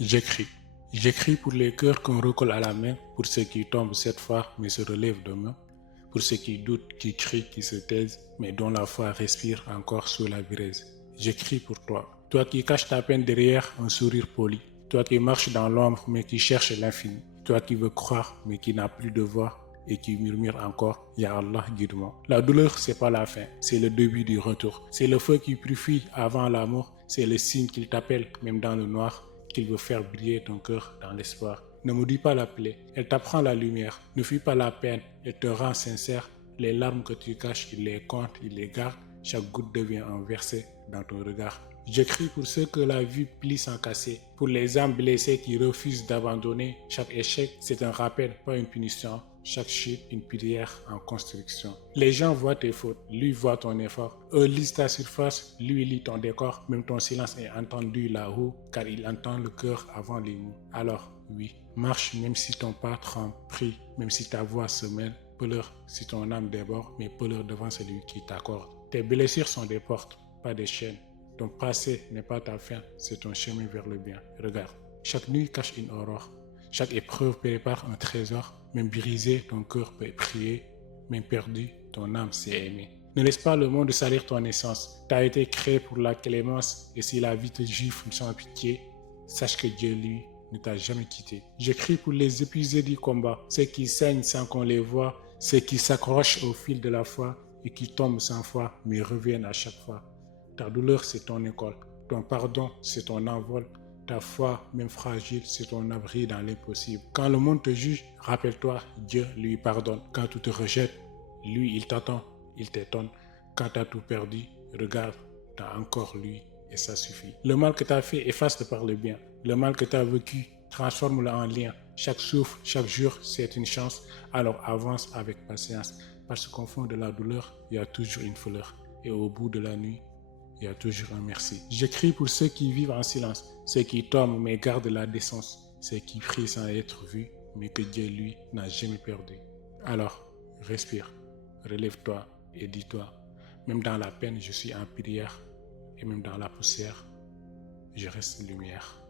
J'écris. J'écris pour les cœurs qu'on recolle à la main, pour ceux qui tombent cette fois mais se relèvent demain, pour ceux qui doutent, qui crient, qui se taisent, mais dont la foi respire encore sous la braise. J'écris pour toi. Toi qui caches ta peine derrière un sourire poli. Toi qui marches dans l'ombre mais qui cherches l'infini. Toi qui veux croire mais qui n'a plus de voix et qui murmure encore Ya Allah, guide-moi. La douleur, c'est pas la fin, c'est le début du retour. C'est le feu qui purifie avant l'amour, c'est le signe qu'il t'appelle même dans le noir, qu'il veut faire briller ton cœur dans l'espoir. Ne maudis pas la plaie, elle t'apprend la lumière. Ne fuis pas la peine, elle te rend sincère. Les larmes que tu caches, il les compte, il les garde. Chaque goutte devient un verset dans ton regard. J'écris pour ceux que la vie plie sans casser, pour les âmes blessées qui refusent d'abandonner. Chaque échec, c'est un rappel, pas une punition. Chaque chute, une prière en construction. Les gens voient tes fautes, lui voit ton effort. Eux lisent ta surface, lui lit ton décor. Même ton silence est entendu là-haut, car il entend le cœur avant les mots. Alors, oui, marche même si ton pas tremble, prie, même si ta voix se mêle. Pleure si ton âme déborde, mais pleure devant celui qui t'accorde. Tes blessures sont des portes, pas des chaînes. Ton passé n'est pas ta fin, c'est ton chemin vers le bien. Regarde, chaque nuit cache une aurore. Chaque épreuve prépare un trésor. Même brisé, ton cœur peut prier. Même perdu, ton âme s'est aimée. Ne laisse pas le monde salir ton essence. Tu as été créé pour la clémence. Et si la vie te gifle sans pitié, sache que Dieu, lui, ne t'a jamais quitté. J'écris pour les épuisés du combat. Ceux qui saignent sans qu'on les voie. Ceux qui s'accrochent au fil de la foi et qui tombent sans foi, mais reviennent à chaque fois. Ta douleur, c'est ton école. Ton pardon, c'est ton envol. Ta foi, même fragile, c'est ton abri dans l'impossible. Quand le monde te juge, rappelle-toi, Dieu lui pardonne. Quand tout te rejette, lui, il t'attend, il t'étonne. Quand tu as tout perdu, regarde, tu as encore lui et ça suffit. Le mal que tu as fait, efface-le par le bien. Le mal que tu as vécu, transforme-le en lien. Chaque souffle, chaque jour, c'est une chance. Alors avance avec patience. Parce qu'au fond de la douleur, il y a toujours une fleur. Et au bout de la nuit, il y a toujours un merci. J'écris pour ceux qui vivent en silence, ceux qui tombent mais gardent la décence, ceux qui prient sans être vus, mais que Dieu, lui, n'a jamais perdu. Alors, respire, relève-toi et dis-toi, même dans la peine, je suis en prière, et même dans la poussière, je reste lumière.